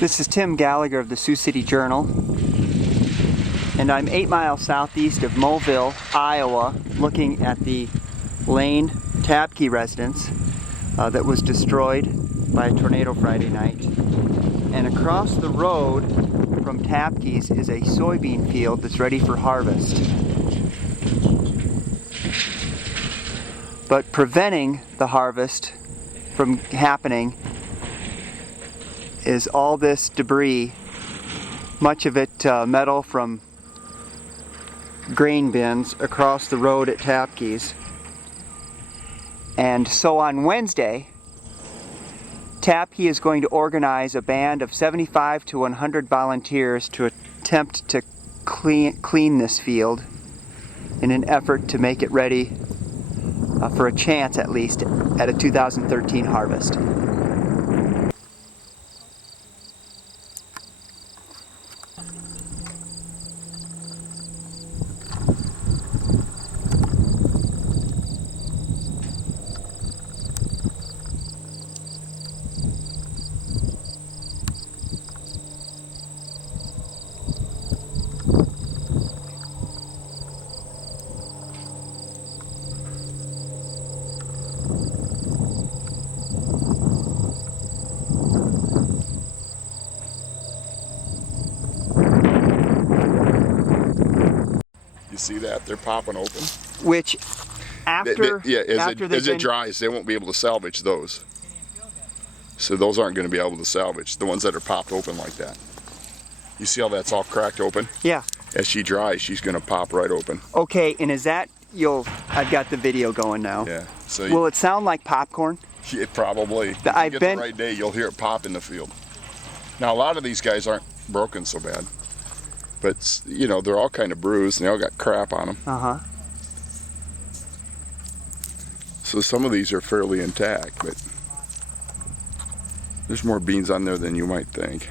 This is Tim Gallagher of the Sioux City Journal, and I'm 8 miles southeast of Moville, Iowa, looking at the Lane Tabke residence that was destroyed by a tornado Friday night. And across the road from Tabke's is a soybean field that's ready for harvest. But preventing the harvest from happening is all this debris, much of it metal from grain bins across the road at Tabke's. And so on Wednesday, Tabke is going to organize a band of 75 to 100 volunteers to attempt to clean this field in an effort to make it ready for a chance, at least, at a 2013 harvest. You see that? They're popping open. Which, after as it dries, they won't be able to salvage those. So those aren't going to be able to salvage the ones that are popped open like that. You see how that's all cracked open? Yeah. As she dries, she's going to pop right open. Okay, and is that I've got the video going now. Yeah. So will it sound like popcorn? It probably. If you get the right day, you'll hear it pop in the field. Now a lot of these guys aren't broken so bad. But, you know, they're all kind of bruised and they all got crap on them. Uh-huh. So some of these are fairly intact, but there's more beans on there than you might think.